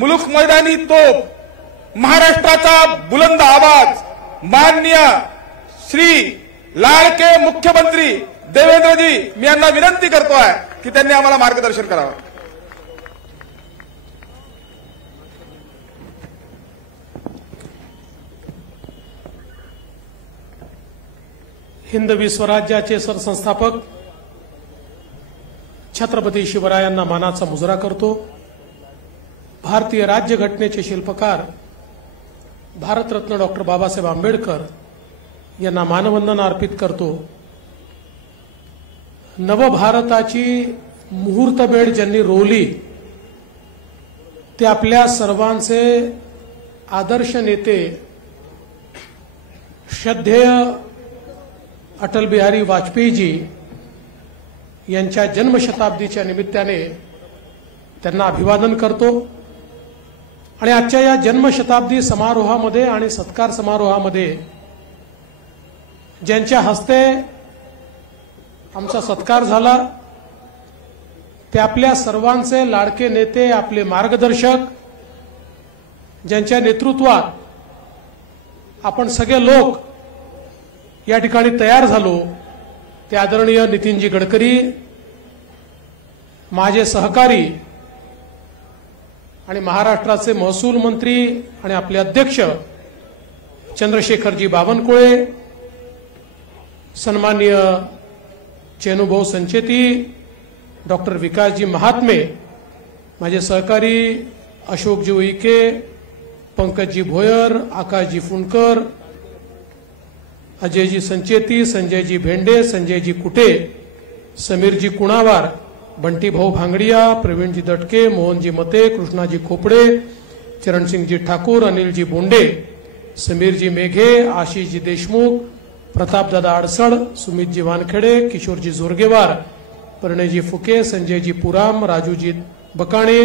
मुलुक मैदानी तोप, महाराष्ट्राचा बुलंद आवाज, माननीय श्री लाडके मुख्यमंत्री देवेंद्रजी, मी यांना विनंती करतोय की त्यांनी आम्हाला मार्गदर्शन करावं. हिंदवी स्वराज्याचे सरसंस्थापक छत्रपती शिवरायांना मानाचा मुजरा करतो. भारतीय राज्यघटनेचे शिल्पकार भारतरत्न डॉक्टर बाबासाहेब आंबेडकर यांना मानवंदना अर्पित करतो. नवभारताची मुहूर्तमेढ ज्यांनी रोवली ते आपल्या सर्वांचे आदर्श नेते श्रद्धेय अटल बिहारी वाजपेयीजी यांच्या जन्मशताब्दीच्या निमित्ताने त्यांना अभिवादन करतो. आणि आजच्या या जन्मशताब्दी समारोहामध्ये आणि सत्कार समारोहामध्ये ज्यांच्या हस्ते आमचा सत्कार झाला ते आपल्या सर्वांचे लाडके नेते, आपले मार्गदर्शक, ज्यांच्या नेतृत्वात आपण सगळे लोक या ठिकाणी तयार झालो ते आदरणीय नितीनजी गडकरी, माझे सहकारी आणि महाराष्ट्राचे महसूल मंत्री आणि आपले अध्यक्ष चंद्रशेखरजी बावनकुळे, सन्माननीय चेनुभाऊ संचेती, डॉक्टर विकासजी महात्मे, माझे सहकारी अशोकजी उईके, पंकजजी भोयर, आकाशजी फुंडकर, अजयजी संचेती, संजयजी भेंडे, संजयजी कुटे, समीरजी कुणावार, बंटीभाऊ भांगडिया, प्रवीणजी दटके, मोहनजी मते, कृष्णाजी खोपडे, चरणसिंगजी ठाकूर, अनिलजी बोंडे, समीरजी मेघे, आशिषजी देशमुख, प्रतापदादा अडसड, सुमितजी वानखेडे, किशोरजी जोरगेवार, प्रणयजी फुके, संजयजी पुराम, राजूजी बकाणे,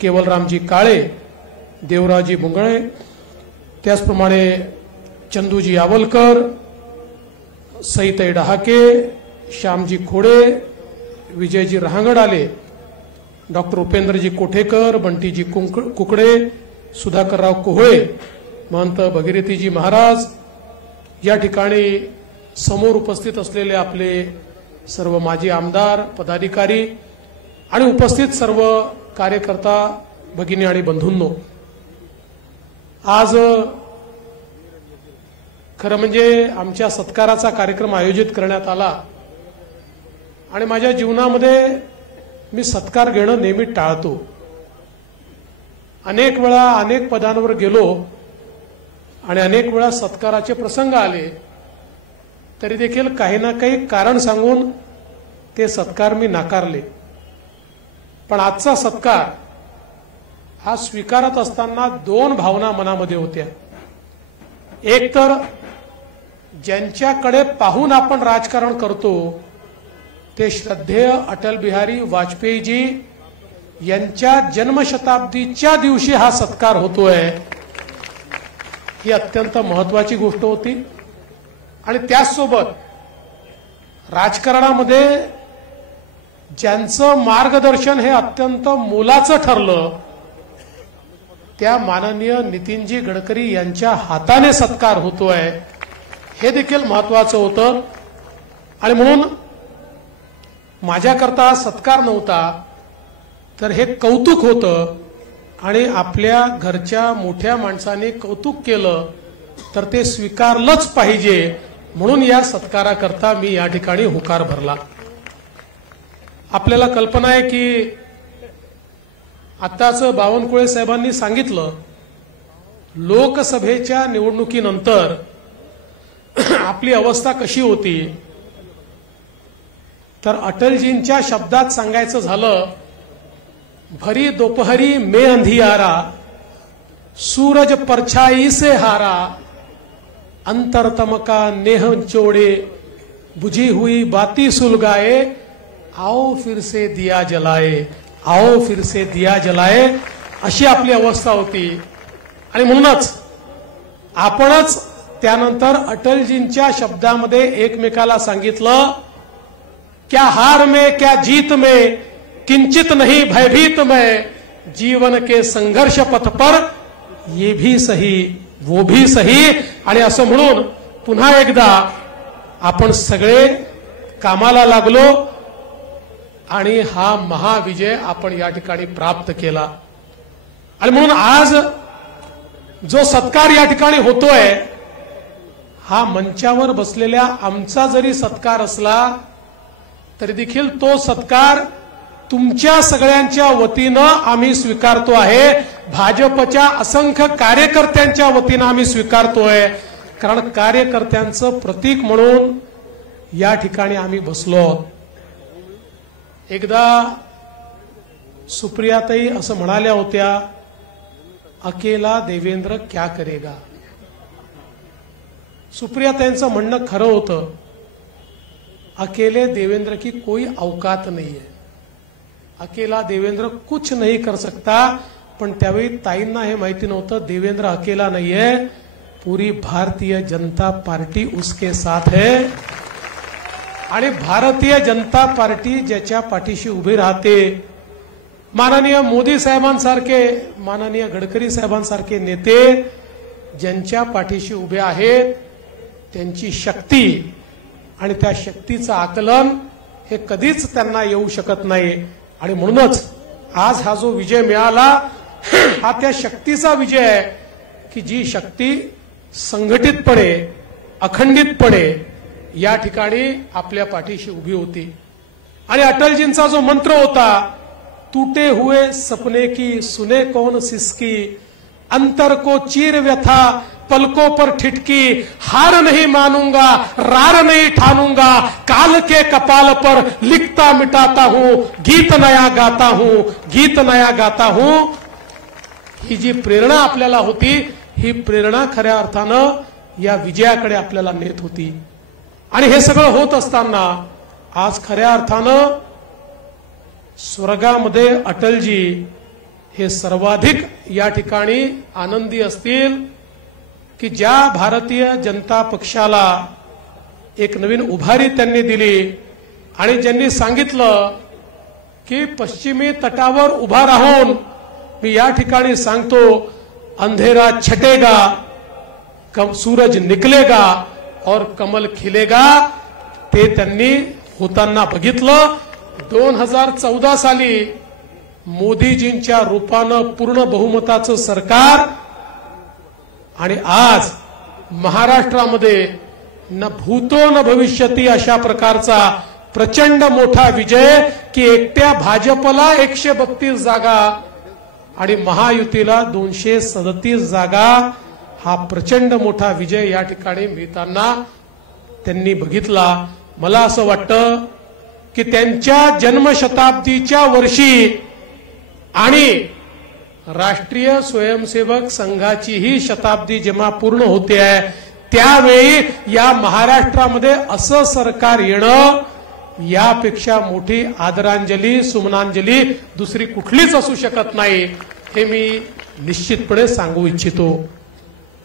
केवलरामजी काळे, देवराजी बुंगळे, त्याचप्रमाणे चंदूजी आवलकर, सईताई डहाके, श्यामजी खोडे, विजयजी रहांगडाले, डॉक्टर उपेंद्रजी कोठेकर, बंटीजी कुकडे, सुधाकरराव कोहळे, महंत भगीरथीजी महाराज, या ठिकाणी समोर उपस्थित असलेले आपले सर्व माजी आमदार, पदाधिकारी आणि उपस्थित सर्व कार्यकर्ता भगिनी आणि बंधूंनो, आज खरं म्हणजे आमच्या सत्काराचा कार्यक्रम आयोजित करण्यात आला आणि माझ्या जीवनामध्ये मी सत्कार घेणं नेहमी टाळतो. अनेक वेळा अनेक पदांवर गेलो आणि अनेक वेळा सत्काराचे प्रसंग आले तरी देखील काही ना काही कारण सांगून ते सत्कार मी नाकारले. पण आजचा सत्कार हा स्वीकारत असताना दोन भावना मनामध्ये होत्या. एक तर ज्यांच्याकडे पाहून आपण राजकारण करतो ते श्रद्धेय अटल बिहारी वाजपेयीजी यांच्या जन्मशताब्दीच्या दिवशी हा सत्कार होतोय, ही अत्यंत महत्वाची गोष्ट होती. आणि त्याचसोबत राजकारणामध्ये ज्यांचं मार्गदर्शन हे अत्यंत मोलाचं ठरलं त्या माननीय नितीनजी गडकरी यांच्या हाताने सत्कार होतोय, हे देखील महत्वाचं होतं. आणि म्हणून माझ्याकरता सत्कार नव्हता तर हे कौतुक होतं आणि आपल्या घरच्या मोठ्या माणसाने कौतुक केलं तर ते स्वीकारलंच पाहिजे, म्हणून या सत्काराकरता मी या ठिकाणी हुकार भरला. आपल्याला कल्पना आहे की आत्ताच बावनकुळे साहेबांनी सांगितलं, लोकसभेच्या निवडणुकीनंतर आपली अवस्था कशी होती. तर अटलजींच्या शब्दात सांगायचं झालं, भरी दोपहरी में अंधियारा, सूरज परछाई से हारा, अंतरतम का नेह चोड़े, बुझी हुई बाती सुलगाए, आओ फिर से दिया जलाए, आओ फिर से दिया जलाए, अशी आपली अवस्था होती. आणि म्हणूनच आपणच त्यानंतर अटलजींच्या शब्दामध्ये एकमेकाला सांगितलं, क्या हार में क्या जीत में, किंचित नहीं भयभीत में, जीवन के संघर्ष पथ पर ये भी सही वो भी सही। आणि असं म्हणून पुन्हा एकदा आपण सगळे कामाला लागलो आणि हा महाविजय आपण या ठिकाणी प्राप्त केला। आणि म्हणून आज जो सत्कार या ठिकाणी होतोय हा मंचावर बसलेल्या आमचा जरी सत्कार असला तरी देखील तो सत्कार तुमच्या सगळ्यांच्या वतीनं आम्ही स्वीकारतो आहे, भाजपच्या असंख्य कार्यकर्त्यांच्या वतीनं आम्ही स्वीकारतोय। कारण कार्यकर्त्यांचं प्रतीक म्हणून या ठिकाणी आम्ही बसलो। एकदा सुप्रियाताई असं म्हणाल्या होत्या, अकेला देवेंद्र क्या करेगा। सुप्रियाताईंचं म्हणणं खरं होतं, अकेले देवेंद्र की कोई औकात नहीं है, अकेला देवेंद्र कुछ नहीं कर सकता। पण त्यावेळी ताईंना हे माहिती नव्हतं देवेंद्र अकेला नहीं है, पूरी भारतीय जनता पार्टी उसके साथ है। आणि भारतीय जनता पार्टी ज्याच्या पाठीशी उभी राहते, माननीय मोदी साहेबांसारखे, माननीय गडकरी साहेबांसारखे नेते ज्यांच्या पाठीशी उभे आहेत, त्यांची शक्ती आणि त्या शक्तीचं आकलन हे कधीच त्यांना येऊ शकत नाही। आणि म्हणूनच आज हा जो विजय मिळाला हा त्या शक्तीचा विजय आहे की जी शक्ती संघटितपणे अखंडितपणे या ठिकाणी आपल्या पाठीशी उभी होती। आणि अटलजींचा जो मंत्र होता, टूटे हुए सपने की सुने कौन सिसकी, अंतर को चीर व्यथा पलकों पर ठिठकी, हार नहीं मानूंगा रार नहीं ठानूंगा, काल के कपाल पर लिखता मिटाता हूं, गीत नया गाता हूं, गीत नया गाता हूं। ही जी प्रेरणा आपल्याला होती, ही प्रेरणा खऱ्या अर्थानं या विजयाकडे आपल्याला नेत होती। आणि हे सगळं होत असताना आज खऱ्या अर्थानं स्वर्गामध्ये अटलजी हे सर्वाधिक या ठिकाणी आनंदी असतील की ज्या भारतीय जनता पक्षाला एक नवीन उभारी त्यांनी दिली आणि ज्यांनी सांगितलं की पश्चिमी तटावर उभा राहून मी या ठिकाणी सांगतो, अंधेरा छटेगा, सूरज निकलेगा और कमल खिलेगा, ते त्यांनी होताना बघितलं। 2014 साली मोदीजींच्या रूपानं पूर्ण बहुमताचं सरकार आणि आज महाराष्ट्रामध्ये न भूतो न भविष्यती अशा प्रकारचा प्रचंड मोठा विजय की एकट्या भाजपला 132 जागा आणि महायुतीला 237 जागा, हा प्रचंड मोठा विजय या ठिकाणी मिळताना त्यांनी बघितला। मला असं वाटतं की त्यांच्या जन्मशताब्दीच्या वर्षी आणि राष्ट्रीय स्वयंसेवक संघाची ही शताब्दी जेव्हा पूर्ण होते आहे त्यावेळी या महाराष्ट्रामध्ये असं सरकार येणं यापेक्षा मोठी आदरांजली सुमनांजली दुसरी कुठलीच असू शकत नाही, हे मी निश्चितपणे सांगू इच्छितो।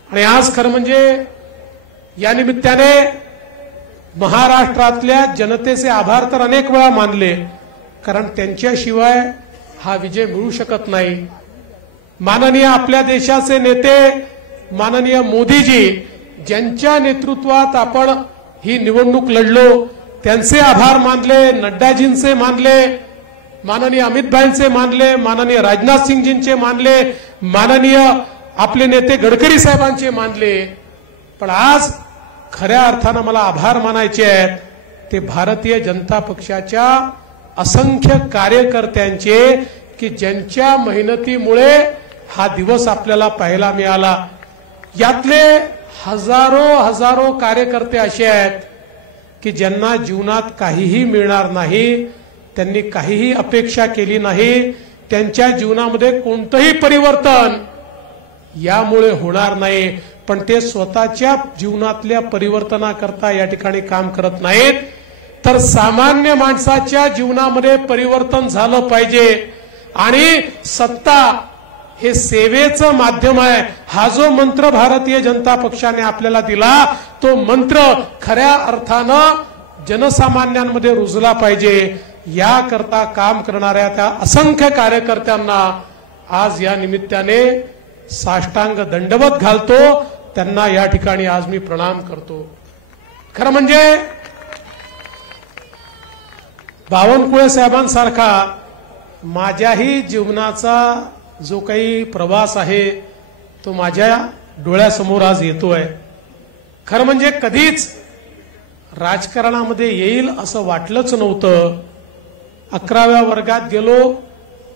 आणि आज खरं म्हणजे या निमित्ताने महाराष्ट्रातल्या जनतेचे आभार तर अनेक वेळा मानले, कारण त्यांच्याशिवाय हा विजय मिळू शकत नाही। माननीय आपल्या देशाचे नेते माननीय मोदीजी ज्यांच्या नेतृत्वात आपण ही निवडणूक लढलो त्यांचे आभार मानले, नड्डाजींचे मानले, माननीय अमित भाईंचे मानले, माननीय राजनाथ सिंगजींचे मानले, माननीय आपले नेते गडकरी साहेबांचे मानले। पण आज खऱ्या अर्थानं मला आभार मानायचे आहेत ते भारतीय जनता पक्षाच्या असंख्य कार्यकर्त्यांचे की ज्यांच्या मेहनतीमुळे हा दिवस आपल्याला पाहायला मिळाला। यातले हजारो कार्यकर्ते असे आहेत की ज्यांना जीवनात काहीही मिळणार नाही, त्यांनी काहीही अपेक्षा केली नाही, त्यांच्या जीवनामध्ये कोणतंही परिवर्तन यामुळे होणार नाही, पण ते स्वतःच्या जीवनातल्या परिवर्तनाकरता या ठिकाणी काम करत नाहीत, तर सामान्य माणसाच्या जीवनामध्ये परिवर्तन झालं पाहिजे। आणि सत्ता हे सेवेचं माध्यम आहे, हा जो मंत्र भारतीय जनता पक्षाने आपल्याला दिला तो मंत्र खऱ्या अर्थानं जनसामान्यांमध्ये रुजला पाहिजे। याकरता काम करणाऱ्या त्या असंख्य कार्यकर्त्यांना आज या निमित्ताने साष्टांग दंडवत घालतो, त्यांना या ठिकाणी आज मी प्रणाम करतो। खरं म्हणजे बावनकुळे साहेबांसारखा माझ्याही जीवनाचा जो काही प्रवास आहे तो माझ्या डोळ्यासमोर आज येतोय। खरं म्हणजे कधीच राजकारणामध्ये येईल असं वाटलंच नव्हतं। 11व्या वर्गात गेलो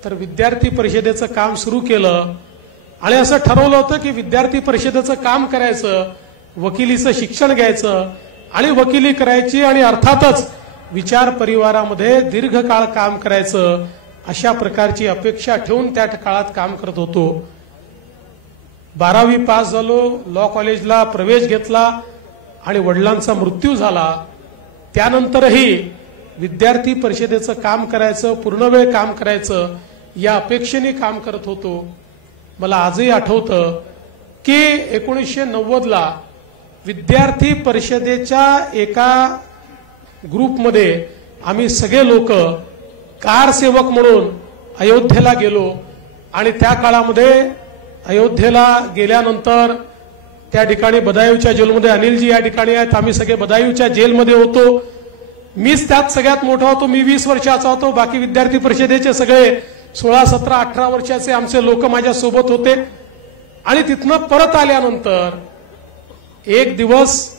तर विद्यार्थी परिषदेचं काम सुरू केलं आणि असं ठरवलं होतं की विद्यार्थी परिषदेचं काम करायचं, वकिलीचं शिक्षण घ्यायचं आणि वकिली करायची आणि अर्थातच विचार परिवारामध्ये दीर्घकाळ काम करायचं, अशा प्रकारची अपेक्षा ठेवून त्या काळात काम करत होतो। 12वी पास झालो, लॉ कॉलेजला प्रवेश घेतला आणि वडिलांचा मृत्यू झाला। त्यानंतरही विद्यार्थी परिषदेचं काम करायचं, पूर्णवेळ काम करायचं या अपेक्षेने काम करत होतो। मला आजही आठवतं की 1990ला विद्यार्थी परिषदेच्या एका ग्रुपमध्ये आम्ही सगळे लोक कारसेवक म्हणून अयोध्येला गेलो आणि त्या काळामध्ये अयोध्येला गेल्यानंतर त्या ठिकाणी बदायूंच्या जेलमध्ये अनिलजी या ठिकाणी आहेत, आम्ही सगळे बदायूंच्या जेलमध्ये होतो। मीच त्यात सगळ्यात मोठा होतो, मी 20 वर्षाचा होतो, बाकी विद्यार्थी परिषदेचे सगळे 16, 17, 18 वर्षाचे आमचे लोक माझ्या सोबत होते। आणि तिथनं परत आल्यानंतर एक दिवस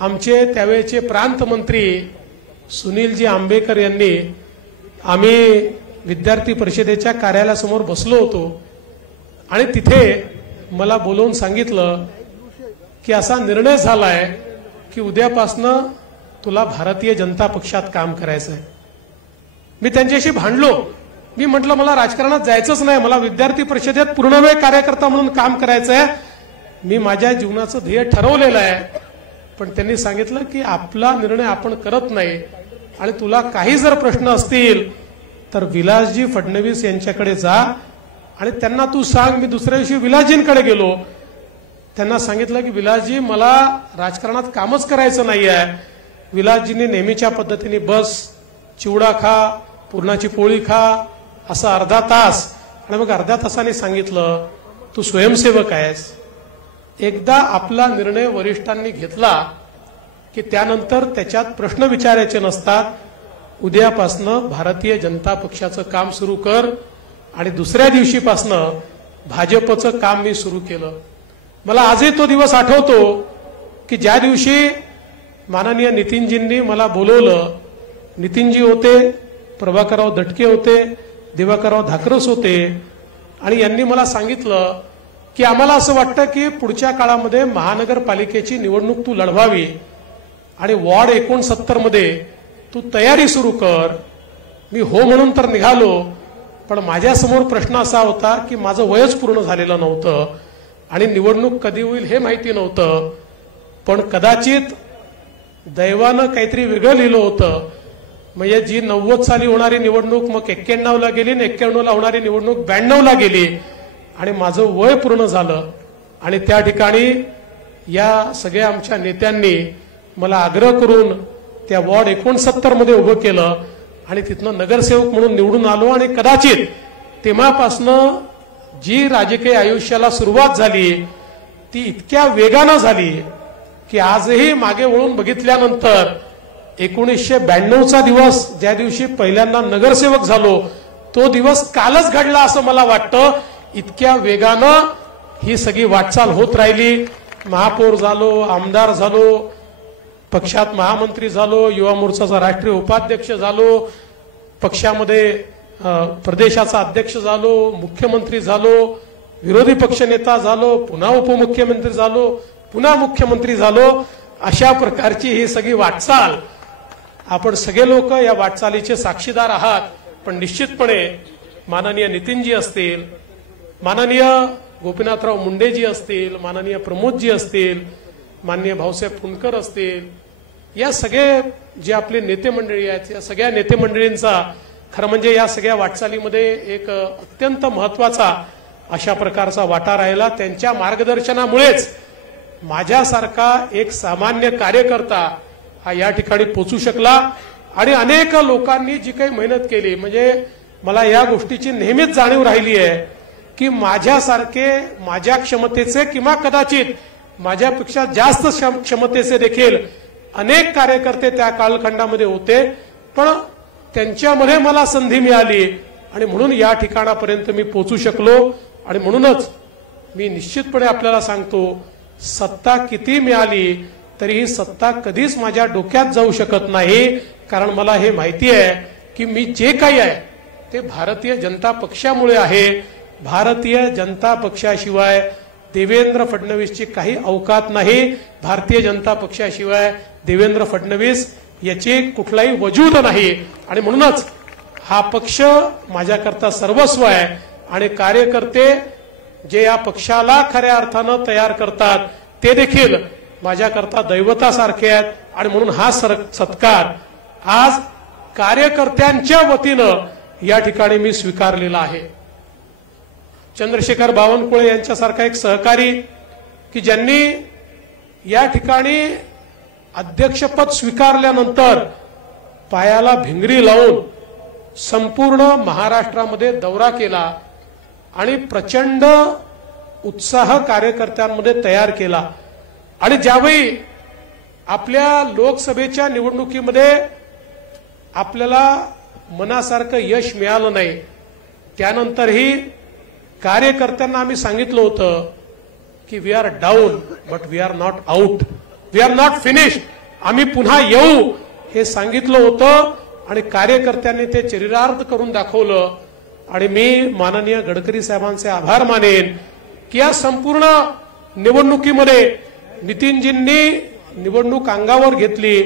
आमचे त्यावेळेचे प्रांत मंत्री सुनीलजी आंबेकर यांनी, आम्ही विद्यार्थी परिषदेच्या कार्यालयासमोर बसलो होतो आणि तिथे मला बोलवून सांगितलं की असा निर्णय झालाय की उद्यापासनं तुला भारतीय जनता पक्षात काम करायचं आहे। मी त्यांच्याशी भांडलो, मी म्हटलं मला राजकारणात जायचंच नाही, मला विद्यार्थी परिषदेत पूर्णवेळ कार्यकर्ता म्हणून काम करायचं आहे, मी माझ्या जीवनाचं ध्येय ठरवलेलं आहे। पण त्यांनी सांगितलं की आपला निर्णय आपण करत नाही आणि तुला काही जर प्रश्न असतील तर विलासजी फडणवीस यांच्याकडे जा आणि त्यांना तू सांग। मी दुसऱ्या दिवशी विलासजींकडे गेलो, त्यांना सांगितलं की विलासजी मला राजकारणात कामच करायचं नाही आहे। विलासजींनी नेहमीच्या पद्धतीने बस, चिवडा खा, पुरणाची पोळी खा, असं अर्धा तास, आणि मग अर्ध्या तासाने सांगितलं तू स्वयंसेवक आहेस। एकदा आपला निर्णय वरिष्ठांनी घेतला की त्यानंतर त्याच्यात प्रश्न विचारायचे नसतात। उद्यापासनं भारतीय जनता पक्षाचं काम सुरू कर आणि दुसऱ्या दिवशीपासनं भाजपचं काम मी सुरू केलं। मला आजही तो दिवस आठवतो की ज्या दिवशी माननीय नितीनजींनी मला बोलवलं, नितीनजी होते, प्रभाकरराव दटके होते, दिवाकरराव धाकरस होते आणि यांनी मला सांगितलं की आम्हाला असं वाटतं की पुढच्या काळामध्ये महानगरपालिकेची निवडणूक तू लढवावी आणि वॉर्ड 69 मध्ये तू तयारी सुरू कर। मी हो म्हणून तर निघालो, पण माझ्यासमोर प्रश्न असा होता की माझं वयच पूर्ण झालेलं नव्हतं आणि निवडणूक कधी होईल हे माहिती नव्हतं। पण कदाचित दैवानं काहीतरी वेगळं लिहिलं होतं, म्हणजे जी 90 साली होणारी निवडणूक मग 91ला गेली, 91ला होणारी निवडणूक 92ला गेली आणि माझं वय पूर्ण झालं। आणि त्या ठिकाणी या सगळ्या आमच्या नेत्यांनी मला आग्रह करून त्या वॉर्ड 69 मध्ये उभं केलं आणि तिथनं नगरसेवक म्हणून निवडून आलो। आणि कदाचित तेव्हापासनं जी राजकीय आयुष्याला सुरुवात झाली ती इतक्या वेगानं झाली की आजही मागे वळून बघितल्यानंतर 1992चा दिवस, ज्या दिवशी पहिल्यांदा नगरसेवक झालो, तो दिवस कालच घडला असं मला वाटतं। इतक्या वेगानं ही सगळी वाटचाल होत राहिली। महापौर झालो, आमदार झालो, पक्षात महामंत्री झालो, युवा मोर्चाचा राष्ट्रीय उपाध्यक्ष झालो, पक्षामध्ये प्रदेशाचा अध्यक्ष झालो, मुख्यमंत्री झालो, विरोधी पक्षनेता झालो, पुन्हा उपमुख्यमंत्री झालो, पुन्हा मुख्यमंत्री झालो। अशा प्रकारची ही सगळी वाटचाल, आपण सगळे लोक या वाटचालीचे साक्षीदार आहात। पण निश्चितपणे माननीय नितीनजी असतील, माननीय गोपीनाथराव मुंडेजी असतील, माननीय प्रमोदजी असतील, माननीय भाऊसाहेब फुंडकर असतील, या सगळे जे आपले नेते मंडळी आहेत, या सगळ्या नेते मंडळींचा खरं म्हणजे या सगळ्या वाटचालीमध्ये एक अत्यंत महत्वाचा अशा प्रकारचा वाटा राहिला। त्यांच्या मार्गदर्शनामुळेच माझ्यासारखा एक सामान्य कार्यकर्ता हा या ठिकाणी पोहोचू शकला। आणि अनेक लोकांनी जी काही मेहनत केली, म्हणजे मला या गोष्टीची नेहमीच जाणीव राहिली आहे की माझ्यासारखे माझ्या क्षमतेचे किंवा कदाचित माझ्यापेक्षा जास्त क्षमतेचे देखील अनेक कार्यकर्ते त्या कालखंडामध्ये होते, पण त्यांच्यामध्ये मला संधी मिळाली आणि म्हणून या ठिकाणापर्यंत मी पोहोचू शकलो. आणि म्हणूनच मी निश्चितपणे आपल्याला सांगतो, सत्ता किती मिळाली तरी ही सत्ता कधीच माझ्या डोक्यात जाऊ शकत नाही, कारण मला हे माहिती आहे की मी जे काही आहे ते भारतीय जनता पक्षामुळे आहे. भारतीय जनता पक्षाशिवाय देवेंद्र फडणवीसची काही अवकात नाही. भारतीय जनता पक्षाशिवाय देवेंद्र फडणवीस याचे कुठलाही वजूद नाही. आणि म्हणूनच हा पक्ष माझ्याकरता सर्वस्व आहे आणि कार्यकर्ते जे या पक्षाला खऱ्या अर्थानं तयार करतात ते देखील माझ्याकरता दैवतासारखे आहेत. आणि म्हणून हा सत्कार आज कार्यकर्त्यांच्या वतीनं या ठिकाणी मी स्वीकारलेला आहे. चंद्रशेखर बावनकुळे यांच्यासारखा एक सहकारी की ज्यांनी या ठिकाणी अध्यक्षपद स्वीकारल्यानंतर पायाला भिंगरी लावून संपूर्ण महाराष्ट्रामध्ये दौरा केला आणि प्रचंड उत्साह कार्यकर्त्यांमध्ये तयार केला. आणि ज्यावेळी आपल्या लोकसभेच्या निवडणुकीमध्ये आपल्याला मनासारखं यश मिळालं नाही, त्यानंतरही कार्यकर्त्यांना आम्ही सांगितलं होतं की we are down but we are not out, we are not finish, आम्ही पुन्हा येऊ हे सांगितलं होतं. आणि कार्यकर्त्यांनी ते चरितार्थ करून दाखवलं. आणि मी माननीय गडकरी साहेबांचे आभार मानेन की या संपूर्ण निवडणुकीमध्ये नितीनजींनी निवडणूक अंगावर घेतली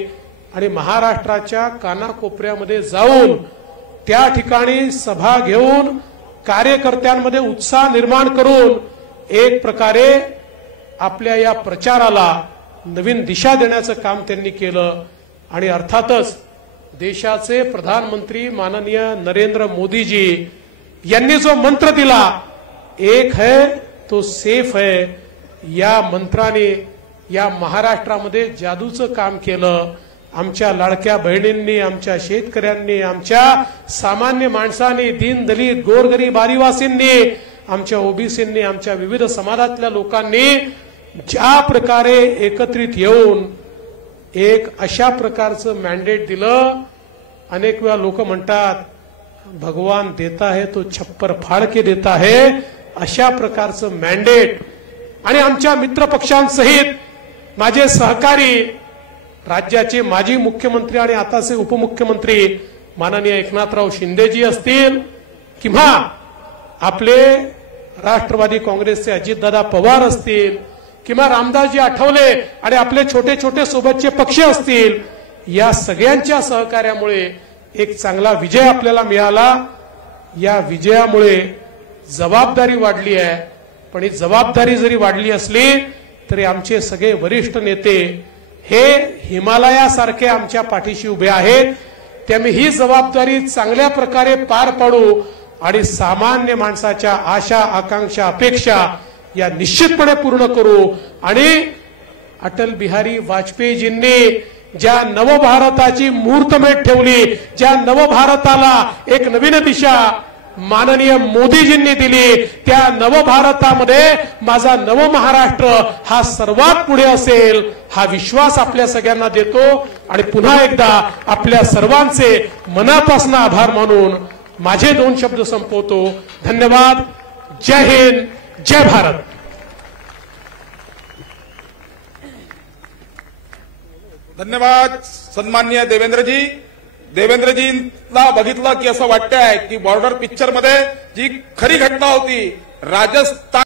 आणि महाराष्ट्राच्या कानाकोपऱ्यामध्ये जाऊन त्या ठिकाणी सभा घेऊन कार्यकर्त्यांमध्ये उत्साह निर्माण करून एक प्रकारे आपल्या या प्रचाराला नवीन दिशा देण्याचं काम त्यांनी केलं. आणि अर्थातच देशाचे प्रधानमंत्री माननीय नरेंद्र मोदीजी यांनी जो मंत्र दिला, एक है तो सेफ है, या मंत्राने या महाराष्ट्रामध्ये जादूचं काम केलं. आमच्या लाडक्या बहिणींनी, आमच्या शेतकऱ्यांनी, आमच्या सामान्य माणसांनी, दीन दलित गोरगरीब आदिवासींनी, आमच्या ओबीसींनी, आमच्या विविध समाजातल्या लोकांनी ज्या प्रकारे एकत्रित येऊन एक अशा प्रकारचं मॅन्डेट दिलं. अनेक वेळा लोक म्हणतात भगवान देता है तो छप्पर फाड़ के देता है, अशा प्रकारचं मॅन्डेट. आणि आमच्या मित्र पक्षांसहित माझे सहकारी राज्याचे माजी मुख्यमंत्री आणि आताचे उपमुख्यमंत्री माननीय एकनाथराव शिंदेजी असतील किंवा आपले राष्ट्रवादी काँग्रेसचे अजितदादा पवार असतील किंवा रामदासजी आठवले आणि आपले छोटे छोटे सोबतचे पक्ष असतील, या सगळ्यांच्या सहकार्यामुळे एक चांगला विजय आपल्याला मिळाला. या विजयामुळे जबाबदारी वाढली आहे. पण ही जबाबदारी जरी वाढली असली तरी आमचे सगळे वरिष्ठ नेते हे हिमालयासारखे आमच्या पाठीशी उभे आहेत. त्यामुळे ही जबाबदारी चांगल्या प्रकारे पार पाडू आणि सामान्य माणसाच्या आशा आकांक्षा अपेक्षा या निश्चितपणे पूर्ण करू. आणि अटल बिहारी वाजपेयीजींनी ज्या नवभारताची मुहूर्तमेढ ठेवली, ज्या नवभारताला एक नवीन दिशा माननीय मोदीजींनी दिली, त्या नवभारतामध्ये माझा नव महाराष्ट्र हा सर्वात पुढे असेल हा विश्वास आपल्या सगळ्यांना देतो. आणि पुन्हा एकदा आपल्या सर्वांचे मनापासून आभार मानून माझे 2 शब्द संपवतो. धन्यवाद. जय हिंद, जय भारत. धन्यवाद सन्माननीय देवेंद्रजींना बघितलं की असं वाटतंय की बॉर्डर पिक्चर मध्ये जी खरी घटना होती राजस्थान